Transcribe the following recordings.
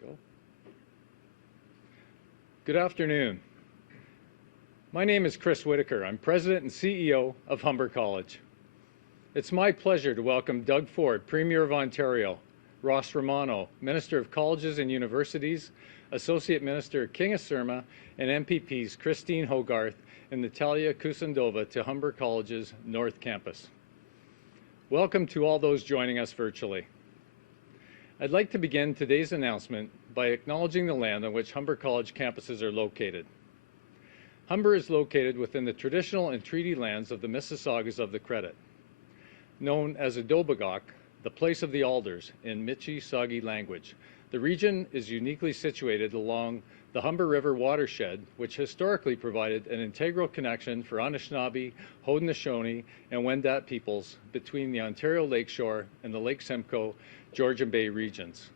Go. Good afternoon. My name is Chris Whitaker. I'm President and CEO of Humber College. It's my pleasure to welcome Doug Ford, Premier of Ontario, Ross Romano, Minister of Colleges and Universities, Associate Minister King of Surma, and MPPs Christine Hogarth and Natalia Kusendova to Humber College's North Campus. Welcome to all those joining us virtually. I'd like to begin today's announcement by acknowledging the land on which Humber College campuses are located. Humber is located within the traditional and treaty lands of the Mississaugas of the Credit, known as Adobagok, the place of the alders in Michi-Sagi language. The region is uniquely situated along the Humber River watershed, which historically provided an integral connection for Anishinaabe, Haudenosaunee, and Wendat peoples between the Ontario Lakeshore and the Lake Simcoe, Georgian Bay regions.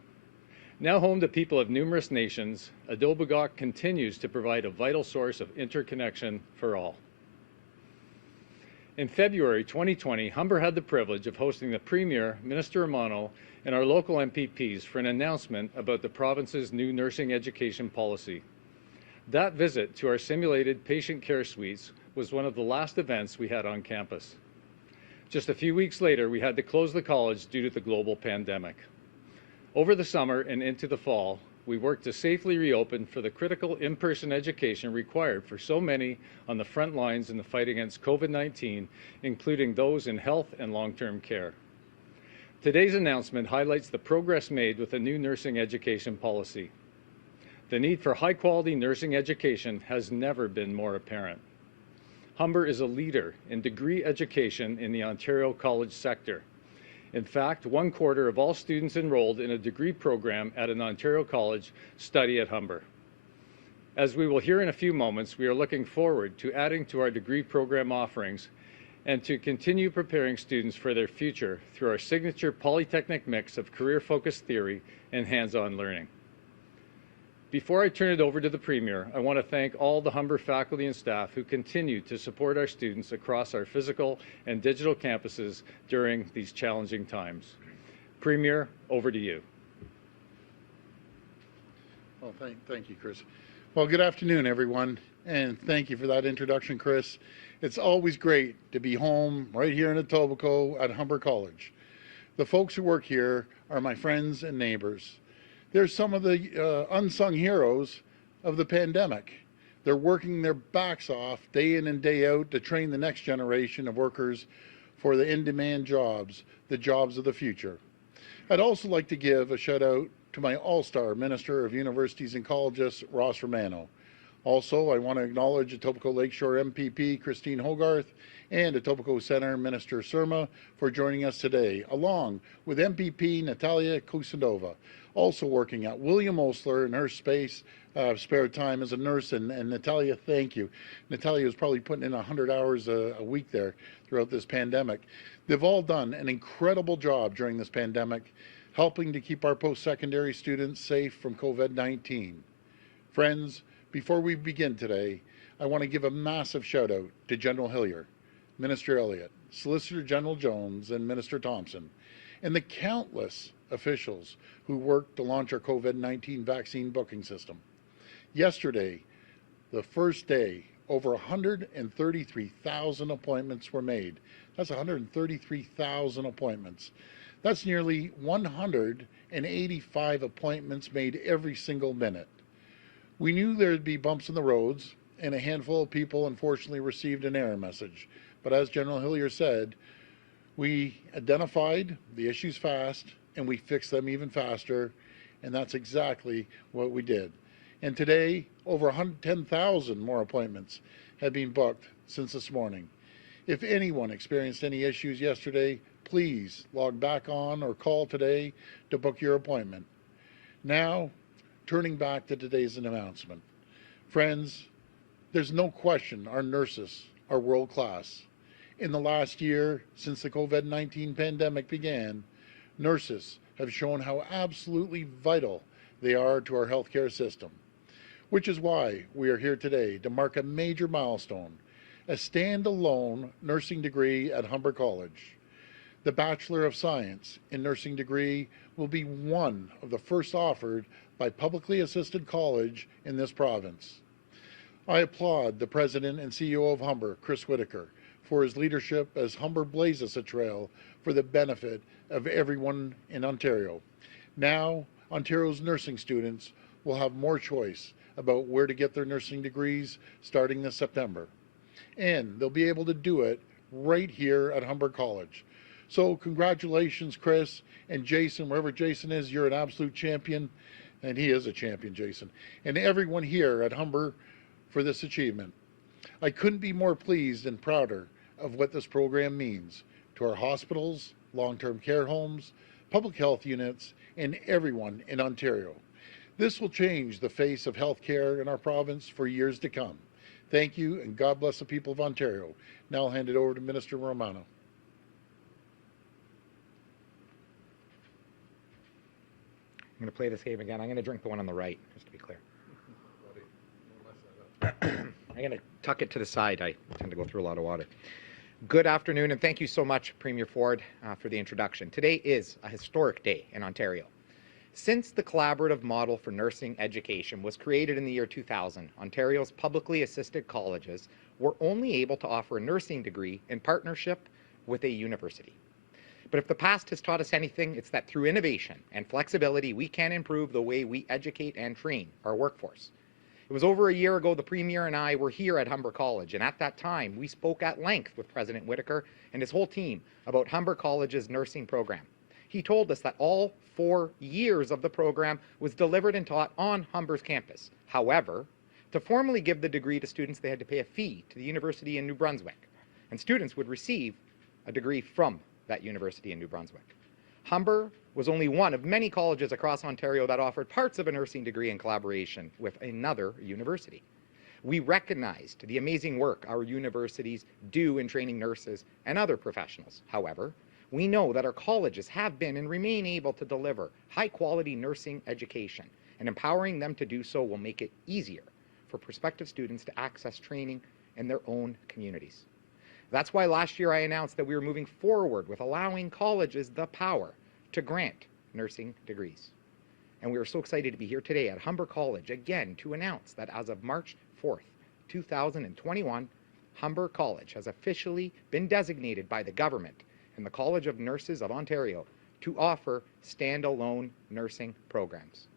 Now home to people of numerous nations, Adobagok continues to provide a vital source of interconnection for all. In February 2020, Humber had the privilege of hosting the Premier, Minister Romano, and our local MPPs for an announcement about the province's new nursing education policy. That visit to our simulated patient care suites was one of the last events we had on campus. Just a few weeks later, we had to close the college due to the global pandemic. Over the summer and into the fall, we worked to safely reopen for the critical in-person education required for so many on the front lines in the fight against COVID-19, including those in health and long-term care. Today's announcement highlights the progress made with the new nursing education policy. The need for high-quality nursing education has never been more apparent. Humber is a leader in degree education in the Ontario college sector. In fact, 1/4 of all students enrolled in a degree program at an Ontario college study at Humber. As we will hear in a few moments, we are looking forward to adding to our degree program offerings and to continue preparing students for their future through our signature polytechnic mix of career-focused theory and hands-on learning. Before I turn it over to the Premier, I want to thank all the Humber faculty and staff who continue to support our students across our physical and digital campuses during these challenging times. Premier, over to you. Well, thank you, Chris. Well, good afternoon, everyone, and thank you for that introduction, Chris. It's always great to be home right here in Etobicoke at Humber College. The folks who work here are my friends and neighbors. They're some of the unsung heroes of the pandemic. They're working their backs off day in and day out to train the next generation of workers for the in-demand jobs, the jobs of the future. I'd also like to give a shout out to my all-star Minister of Universities and Colleges, Ross Romano. Also, I want to acknowledge Etobicoke Lakeshore MPP Christine Hogarth and Etobicoke Centre Minister Surma for joining us today, along with MPP Natalia Kusendova, also working at William Osler in her spare time as a nurse. And Natalia, thank you. Natalia is probably putting in 100 hours a week there throughout this pandemic. They've all done an incredible job during this pandemic, helping to keep our post-secondary students safe from COVID-19. Friends, before we begin today, I want to give a massive shout out to General Hillier, Minister Elliott, Solicitor General Jones, and Minister Thompson, and the countless officials who worked to launch our COVID-19 vaccine booking system. Yesterday, the first day, over 133,000 appointments were made. That's 133,000 appointments. That's nearly 185 appointments made every single minute. We knew there'd be bumps in the roads, and a handful of people unfortunately received an error message. But as General Hillier said, we identified the issues fast, and we fixed them even faster, and that's exactly what we did. And today, over 110,000 more appointments have been booked since this morning. If anyone experienced any issues yesterday, please log back on or call today to book your appointment. Now, turning back to today's announcement. Friends, there's no question our nurses are world class. In the last year, since the COVID-19 pandemic began, nurses have shown how absolutely vital they are to our healthcare system, which is why we are here today to mark a major milestone, a standalone nursing degree at Humber College. The Bachelor of Science in Nursing degree will be one of the first offered by publicly assisted college in this province. I applaud the President and CEO of Humber, Chris Whitaker, for his leadership as Humber blazes a trail for the benefit of everyone in Ontario. Now, Ontario's nursing students will have more choice about where to get their nursing degrees starting this September. And they'll be able to do it right here at Humber College. So congratulations, Chris and Jason, wherever Jason is, you're an absolute champion, and he is a champion, Jason, and everyone here at Humber for this achievement. I couldn't be more pleased and prouder of what this program means to our hospitals, long-term care homes, public health units, and everyone in Ontario. This will change the face of healthcare in our province for years to come. Thank you, and God bless the people of Ontario. Now I'll hand it over to Minister Romano. I'm going to play this game again. I'm going to drink the one on the right, just to be clear. I'm going to tuck it to the side. I tend to go through a lot of water. Good afternoon, and thank you so much, Premier Ford, for the introduction. Today is a historic day in Ontario. Since the collaborative model for nursing education was created in the year 2000, Ontario's publicly assisted colleges were only able to offer a nursing degree in partnership with a university. But if the past has taught us anything, it's that through innovation and flexibility, we can improve the way we educate and train our workforce. It was over a year ago the Premier and I were here at Humber College, and at that time we spoke at length with President Whitaker and his whole team about Humber College's nursing program. He told us that all 4 years of the program was delivered and taught on Humber's campus. However, to formally give the degree to students, they had to pay a fee to the university in New Brunswick, and students would receive a degree from that university in New Brunswick. Humber was only one of many colleges across Ontario that offered parts of a nursing degree in collaboration with another university. We recognized the amazing work our universities do in training nurses and other professionals. However, we know that our colleges have been and remain able to deliver high-quality nursing education, and empowering them to do so will make it easier for prospective students to access training in their own communities. That's why last year I announced that we were moving forward with allowing colleges the power to grant nursing degrees. And we are so excited to be here today at Humber College again to announce that as of March 4th, 2021, Humber College has officially been designated by the government and the College of Nurses of Ontario to offer standalone nursing programs.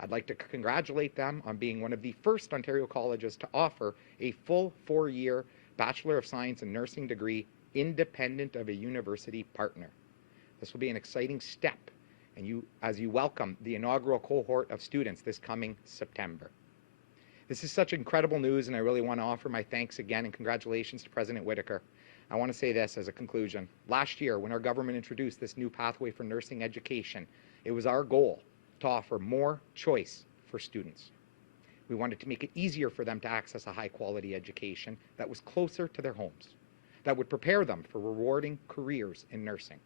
I'd like to congratulate them on being one of the first Ontario colleges to offer a full 4-year Bachelor of Science in Nursing degree independent of a university partner. This will be an exciting step as you welcome the inaugural cohort of students this coming September. This is such incredible news, and I really want to offer my thanks again and congratulations to President Whitaker. I want to say this as a conclusion. Last year, when our government introduced this new pathway for nursing education, it was our goal to offer more choice for students. We wanted to make it easier for them to access a high-quality education that was closer to their homes, that would prepare them for rewarding careers in nursing.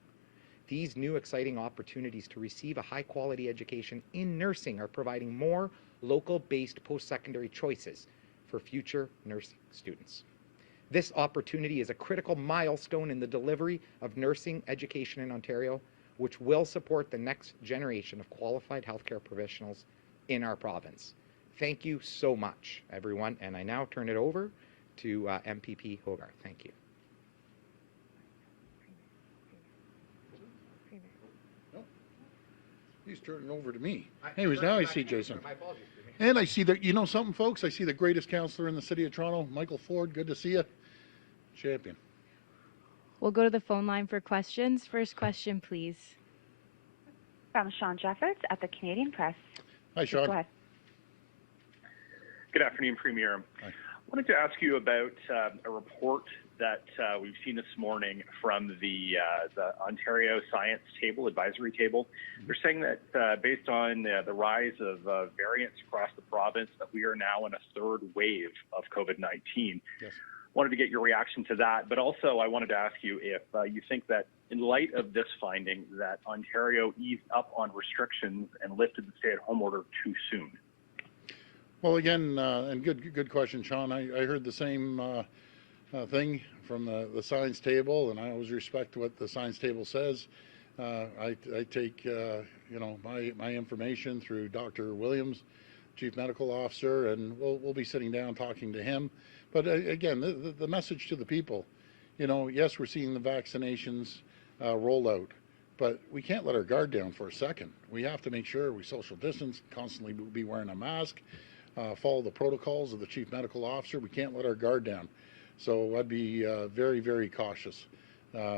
These new exciting opportunities to receive a high-quality education in nursing are providing more local-based post-secondary choices for future nursing students. This opportunity is a critical milestone in the delivery of nursing education in Ontario, which will support the next generation of qualified healthcare professionals in our province. Thank you so much, everyone, and I now turn it over to MPP Hogarth. Thank you. No, he's turning over to me. Anyways, now I see Jason. My apologies. And I see that, you know something, folks? I see the greatest counselor in the city of Toronto, Michael Ford. Good to see you. Champion. We'll go to the phone line for questions. First question, please. From Sean Jeffords at the Canadian Press. Hi, Sean. Go ahead. Good afternoon, Premier. Hi. I wanted to ask you about a report that we've seen this morning from the Ontario Science Table, Advisory Table. They're saying that based on the rise of variants across the province, that we are now in a third wave of COVID-19. Yes. Wanted to get your reaction to that, but also I wanted to ask you if you think that in light of this finding that Ontario eased up on restrictions and lifted the stay-at-home order too soon. Well, again, and good question, Sean. I heard the same thing from the science table, and I always respect what the science table says. I take my information through Dr. Williams, Chief Medical Officer, and we'll be sitting down talking to him. But again, the message to the people, yes, we're seeing the vaccinations roll out, but we can't let our guard down for a second. We have to make sure we social distance, constantly be wearing a mask, follow the protocols of the Chief Medical Officer. We can't let our guard down. So I'd be very, very cautious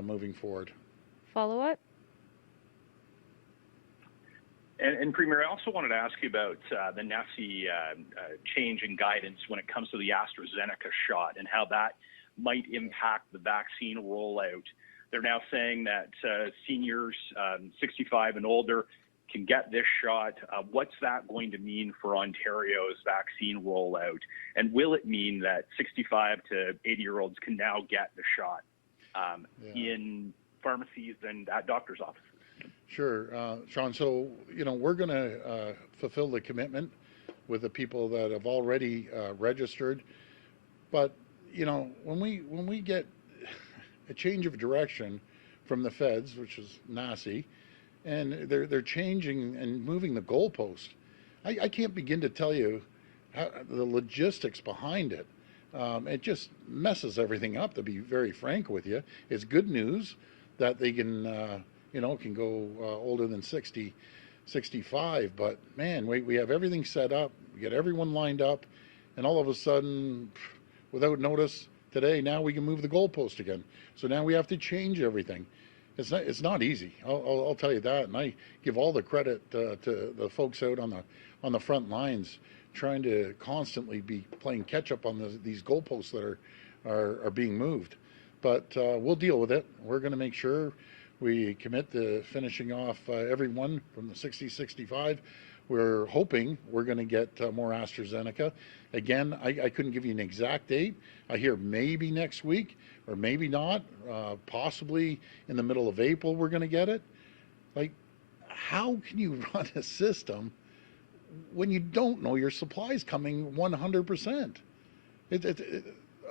moving forward. Follow up? And Premier, I also wanted to ask you about the NESI change in guidance when it comes to the AstraZeneca shot and how that might impact the vaccine rollout. They're now saying that seniors 65 and older can get this shot. What's that going to mean for Ontario's vaccine rollout? And will it mean that 65 to 80-year-olds can now get the shot in pharmacies and at doctor's offices? Sure, Sean. So, we're going to fulfill the commitment with the people that have already registered. But, when we get a change of direction from the feds, which is NACI, and they're changing and moving the goalpost, I can't begin to tell you how, the logistics behind it. It just messes everything up, to be very frank with you. It's good news that they can can go older than 60, 65. But man, we have everything set up. We get everyone lined up, and all of a sudden, without notice, today now we can move the goalpost again. So now we have to change everything. It's not easy. I'll tell you that, and I give all the credit to the folks out on the front lines, trying to constantly be playing catch up on these goalposts that are being moved. But we'll deal with it. We're going to make sure we commit to finishing off everyone from the 60-65. We're hoping we're going to get more AstraZeneca. Again, I couldn't give you an exact date. I hear maybe next week or maybe not. Possibly in the middle of April we're going to get it. Like, how can you run a system when you don't know your supply's coming 100%?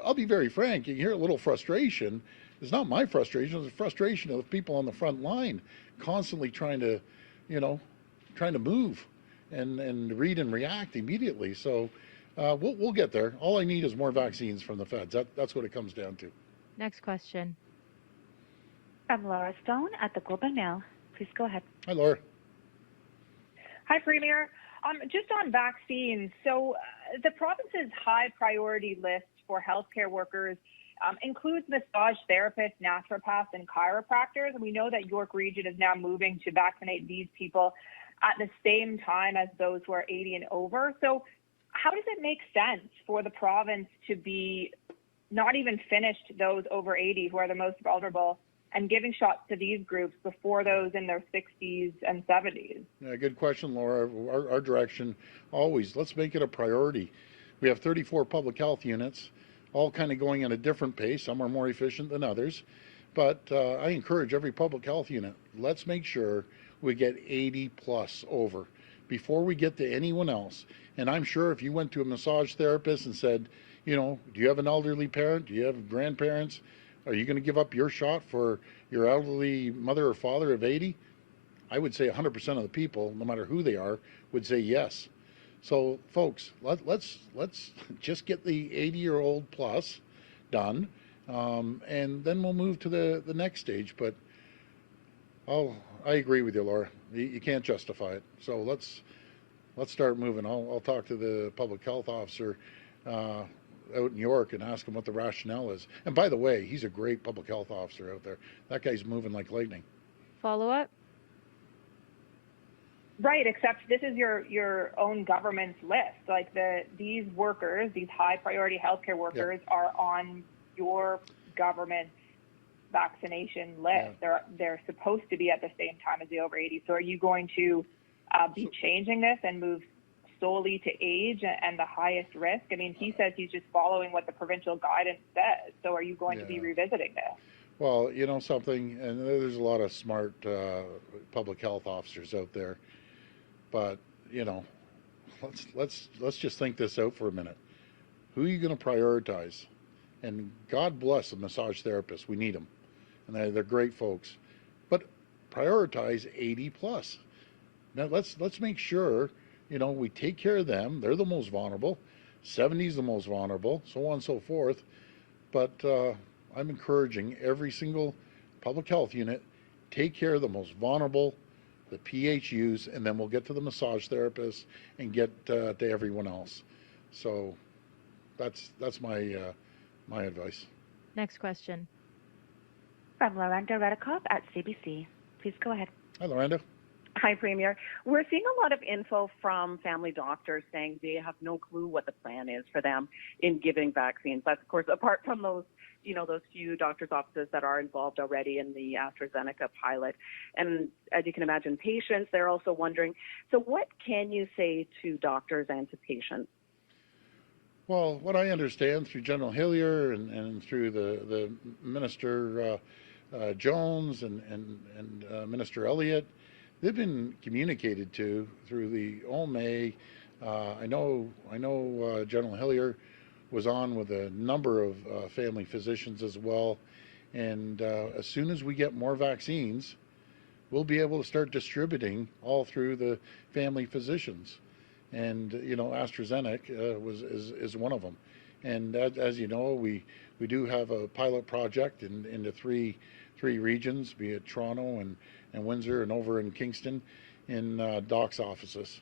I'll be very frank. You hear a little frustration. It's not my frustration. It's the frustration of the people on the front line, constantly trying to move and read and react immediately. So we'll get there. All I need is more vaccines from the feds. That's what it comes down to. Next question. From Laura Stone at the Globe and Mail. Please go ahead. Hi, Laura. Hi, Premier. Just on vaccines, so the province's high priority list for healthcare workers includes massage therapists, naturopaths, and chiropractors. And we know that York Region is now moving to vaccinate these people at the same time as those who are 80 and over. So how does it make sense for the province to be not even finished those over 80 who are the most vulnerable and giving shots to these groups before those in their 60s and 70s? Yeah, good question, Laura. Our direction always, let's make it a priority. We have 34 public health units, all kind of going at a different pace. Some are more efficient than others. But I encourage every public health unit, let's make sure we get 80 plus over before we get to anyone else. And I'm sure if you went to a massage therapist and said, do you have an elderly parent? Do you have grandparents? Are you going to give up your shot for your elderly mother or father of 80? I would say 100% of the people, no matter who they are, would say yes. So, folks, let's just get the 80-year-old plus done, and then we'll move to the next stage. But I agree with you, Laura. You can't justify it. So let's start moving. I'll talk to the public health officer out in York and ask him what the rationale is. And by the way, he's a great public health officer out there. That guy's moving like lightning. Follow up? Right, except this is your own government's list. Like these workers, these high priority healthcare workers are on your government's vaccination list. They're supposed to be at the same time as the over 80. So are you going to be changing this and move solely to age and the highest risk? I mean, he says he's just following what the provincial guidance says. So are you going to be revisiting this? Well, you know something, and there's a lot of smart public health officers out there, but let's just think this out for a minute. Who are you going to prioritize? And God bless the massage therapists. We need them, and they're great folks. But prioritize 80 plus. Now let's make sure, we take care of them. They're the most vulnerable. 70 is the most vulnerable, so on and so forth. But I'm encouraging every single public health unit, take care of the most vulnerable, the PHUs, and then we'll get to the massage therapists and get to everyone else. So that's my advice. Next question. From Lorenda Redikoff at CBC. Please go ahead. Hi, Lorenda. Hi, Premier. We're seeing a lot of info from family doctors saying they have no clue what the plan is for them in giving vaccines. That's, of course, apart from those few doctors' offices that are involved already in the AstraZeneca pilot. And as you can imagine, patients, they're also wondering, so what can you say to doctors and to patients? Well, what I understand through General Hillier and through the Minister Jones and Minister Elliott, they've been communicated to through the OMA. I know General Hillier was on with a number of family physicians as well. And as soon as we get more vaccines, we'll be able to start distributing all through the family physicians. And AstraZeneca is one of them. And as you know, we do have a pilot project into three regions, be it Toronto and Windsor and over in Kingston in Doc's offices.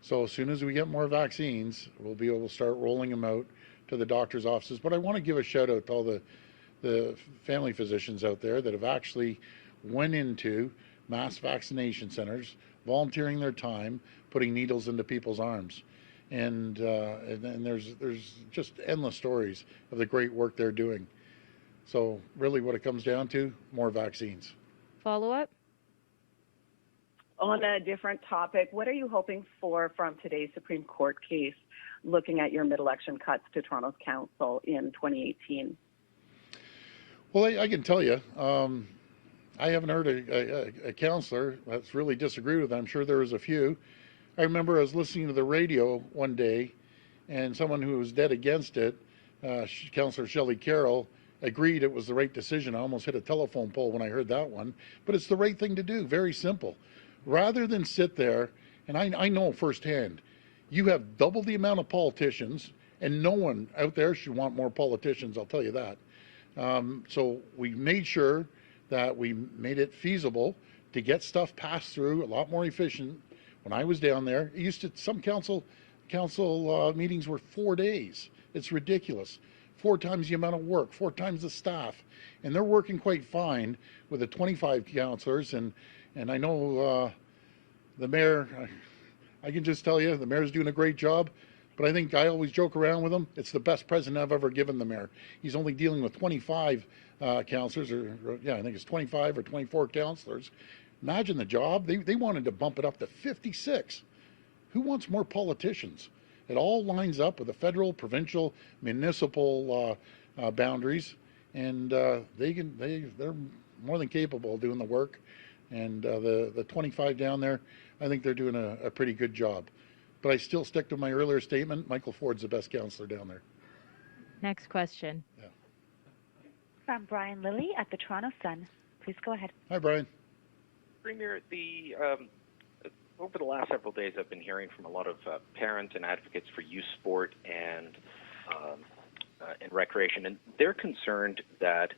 So as soon as we get more vaccines, we'll be able to start rolling them out to the doctor's offices. But I want to give a shout out to all the family physicians out there that have actually went into mass vaccination centers, volunteering their time, putting needles into people's arms. And there's just endless stories of the great work they're doing. So really what it comes down to, more vaccines. Follow up? On a different topic, what are you hoping for from today's Supreme Court case looking at your mid-election cuts to Toronto's council in 2018? Well, I can tell you, I haven't heard a councillor that's really disagreed with it. I'm sure there was a few. I remember I was listening to the radio one day, and someone who was dead against it, Councillor Shelley Carroll, agreed it was the right decision. I almost hit a telephone pole when I heard that one. But it's the right thing to do, very simple. Rather than sit there, and I know firsthand, you have double the amount of politicians, and no one out there should want more politicians, I'll tell you that. So we made sure that we made it feasible to get stuff passed through a lot more efficient. When I was down there, it used to, some council meetings were 4 days. It's ridiculous. 4 times the amount of work, 4 times the staff. And they're working quite fine with the 25 councillors. And I know the mayor, I can just tell you, the mayor's doing a great job. But I think I always joke around with him. It's the best president I've ever given the mayor. He's only dealing with 25 councillors, I think it's 25 or 24 councillors. Imagine the job. They wanted to bump it up to 56. Who wants more politicians? It all lines up with the federal, provincial, municipal boundaries, and they're more than capable of doing the work. And the 25 down there, I think they're doing a pretty good job. But I still stick to my earlier statement. Michael Ford's the best councillor down there. Next question. Yeah. From Brian Lilly at the Toronto Sun. Please go ahead. Hi, Brian. Premier, over the last several days, I've been hearing from a lot of parents and advocates for youth sport and recreation, and they're concerned that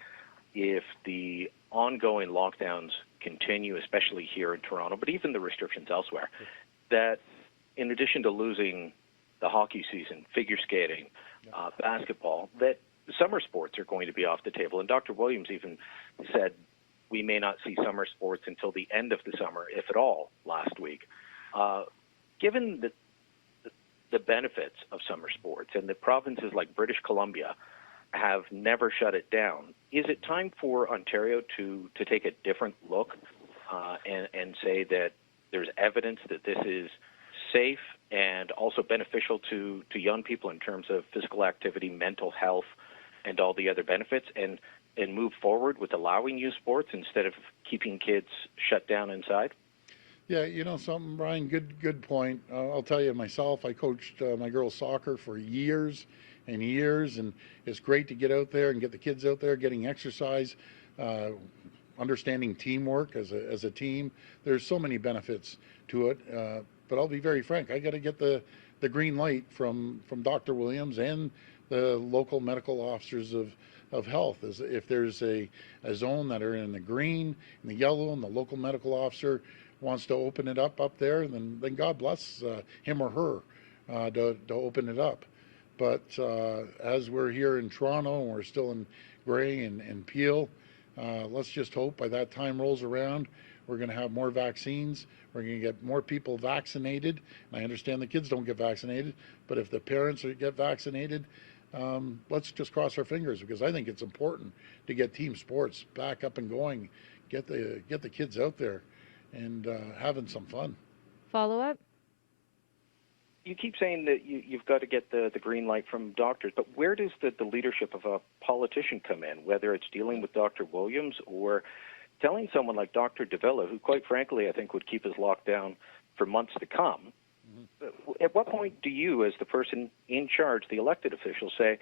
if the ongoing lockdowns continue, especially here in Toronto, but even the restrictions elsewhere, that in addition to losing the hockey season, figure skating, basketball, that summer sports are going to be off the table. And Dr. Williams even said we may not see summer sports until the end of the summer, if at all, last week. Given the benefits of summer sports, and the provinces like British Columbia have never shut it down, is it time for Ontario to take a different look and say that there's evidence that this is safe and also beneficial to young people in terms of physical activity, mental health, and all the other benefits, and move forward with allowing youth sports instead of keeping kids shut down inside? Yeah, you know something, Brian, good point. I'll tell you myself, I coached my girls' soccer for years, in years, and it's great to get out there and get the kids out there getting exercise, understanding teamwork as a team. There's so many benefits to it, but I'll be very frank. I got to get the green light from Dr. Williams and the local medical officers of health. As if there's a zone that are in the green and the yellow, and the local medical officer wants to open it up there, then God bless him or her to open it up. But as we're here in Toronto and we're still in Gray and Peel, let's just hope by that time rolls around, we're going to have more vaccines. We're going to get more people vaccinated. And I understand the kids don't get vaccinated, but if the parents get vaccinated, let's just cross our fingers, because I think it's important to get team sports back up and going, get the kids out there and having some fun. Follow up? You keep saying that you've got to get the green light from doctors, but where does the leadership of a politician come in, whether it's dealing with Dr. Williams or telling someone like Dr. Davila, who quite frankly I think would keep us locked down for months to come? At what point do you, as the person in charge, the elected official, say,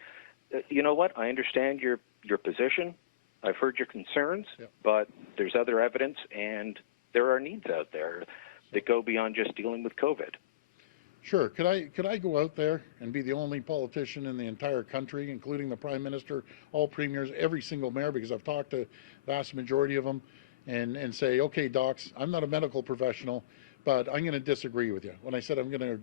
you know what, I understand your position, I've heard your concerns, but there's other evidence and there are needs out there that go beyond just dealing with COVID? Sure. Could I go out there and be the only politician in the entire country, including the Prime Minister, all premiers, every single mayor, because I've talked to the vast majority of them, and say, okay, docs, I'm not a medical professional, but I'm going to disagree with you. When I said I'm going to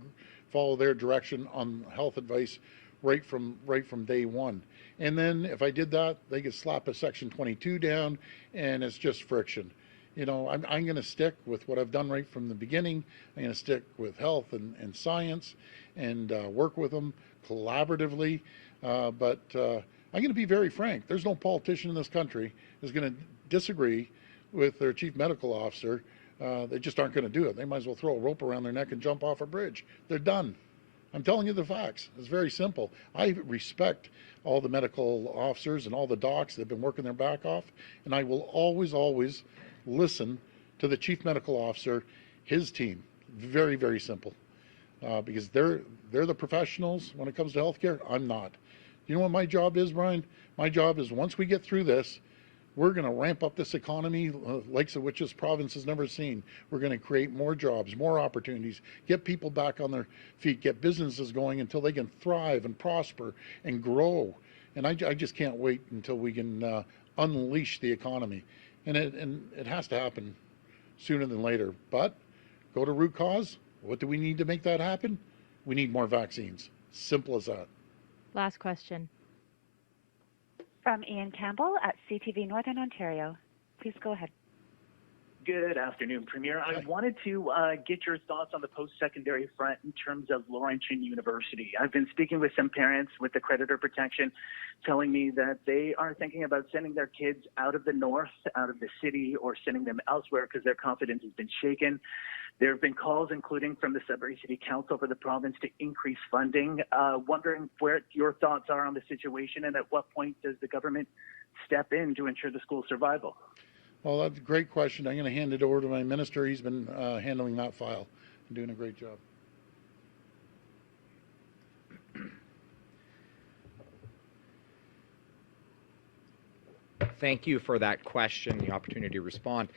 follow their direction on health advice right from day one. And then if I did that, they could slap a Section 22 down, and it's just friction. You know, I'm going to stick with what I've done right from the beginning. I'm going to stick with health and science and work with them collaboratively. But I'm going to be very frank. There's no politician in this country who's going to disagree with their chief medical officer. They just aren't going to do it. They might as well throw a rope around their neck and jump off a bridge. They're done. I'm telling you the facts. It's very simple. I respect all the medical officers and all the docs that have been working their back off, and I will always listen to the chief medical officer, his team. Very, very simple. Because they're the professionals when it comes to healthcare. I'm not. You know what my job is, Brian? My job is, once we get through this, we're going to ramp up this economy, likes of which this province has never seen. We're going to create more jobs, more opportunities, get people back on their feet, get businesses going until they can thrive and prosper and grow. And I just can't wait until we can unleash the economy. And it has to happen sooner than later. But go to root cause. What do we need to make that happen? We need more vaccines. Simple as that. Last question. From Ian Campbell at CTV Northern Ontario. Please go ahead. Good afternoon, Premier. I wanted to get your thoughts on the post-secondary front in terms of Laurentian University. I've been speaking with some parents with the creditor protection telling me that they are thinking about sending their kids out of the north, out of the city, or sending them elsewhere because their confidence has been shaken. There have been calls, including from the Sudbury City Council for the province, to increase funding. Wondering where your thoughts are on the situation, and at what point does the government step in to ensure the school's survival? Well, that's a great question. I'm going to hand it over to my minister. He's been handling that file and doing a great job. Thank you for that question, the opportunity to respond.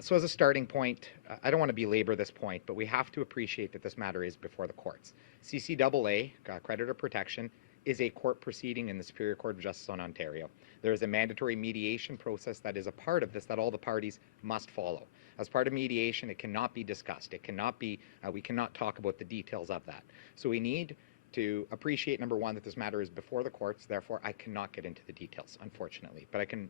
So as a starting point, I don't want to belabor this point, but we have to appreciate that this matter is before the courts. CCAA, creditor protection, is a court proceeding in the Superior Court of Justice on Ontario. There is a mandatory mediation process that is a part of this that all the parties must follow. As part of mediation, it cannot be discussed. It cannot be, we cannot talk about the details of that. So we need to appreciate, number one, that this matter is before the courts. Therefore, I cannot get into the details, unfortunately. But I can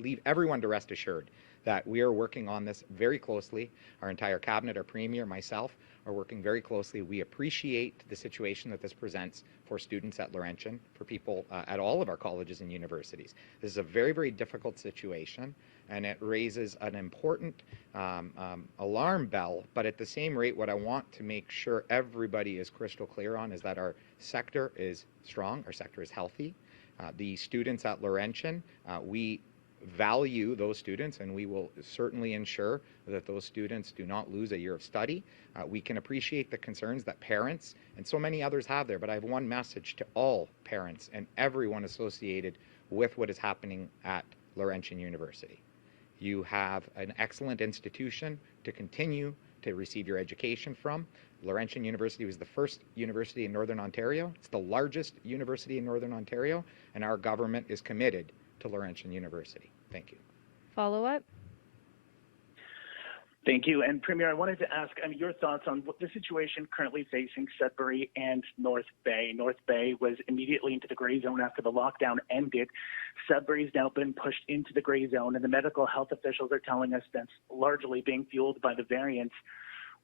leave everyone to rest assured that we are working on this very closely. Our entire cabinet, our premier, myself, are working very closely. We appreciate the situation that this presents for students at Laurentian, for people at all of our colleges and universities. This is a very, very difficult situation, and it raises an important alarm bell. But at the same rate, what I want to make sure everybody is crystal clear on is that our sector is strong, our sector is healthy. The students at Laurentian, we value those students, and we will certainly ensure that those students do not lose a year of study. We can appreciate the concerns that parents and so many others have there, but I have one message to all parents and everyone associated with what is happening at Laurentian University. You have an excellent institution to continue to receive your education from. Laurentian University was the first university in Northern Ontario. It's the largest university in Northern Ontario, and our government is committed to Laurentian University. Thank you. Follow up? Thank you. And Premier, I wanted to ask your thoughts on what the situation currently facing Sudbury and North Bay. North Bay was immediately into the gray zone after the lockdown ended. Sudbury's now been pushed into the gray zone, and the medical health officials are telling us that's largely being fueled by the variants.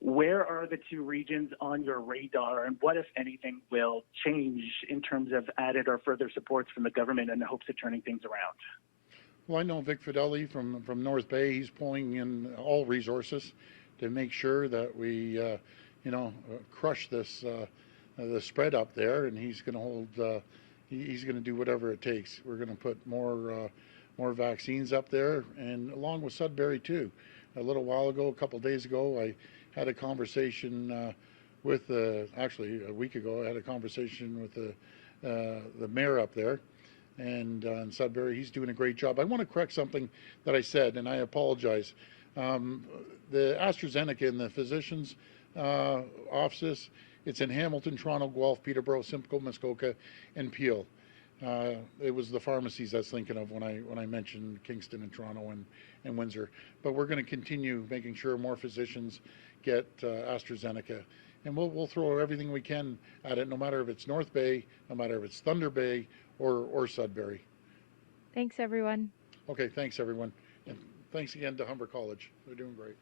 Where are the two regions on your radar, and what, if anything, will change in terms of added or further supports from the government in the hopes of turning things around? Well, I know Vic Fideli from North Bay. He's pulling in all resources to make sure that we, crush this the spread up there, and he's going to hold. He's going to do whatever it takes. We're going to put more vaccines up there, and along with Sudbury too. A little while ago, a couple of days ago, I had a conversation with actually a week ago. I had a conversation with the mayor up there. And in Sudbury, he's doing a great job. I want to correct something that I said, and I apologize. The AstraZeneca in the physicians' offices, it's in Hamilton, Toronto, Guelph, Peterborough, Simcoe, Muskoka, and Peel. It was the pharmacies I was thinking of when I mentioned Kingston and Toronto and Windsor. But we're going to continue making sure more physicians get AstraZeneca. And we'll throw everything we can at it, no matter if it's North Bay, no matter if it's Thunder Bay, or Sudbury. Thanks, everyone. Okay, thanks everyone. And thanks again to Humber College. They're doing great.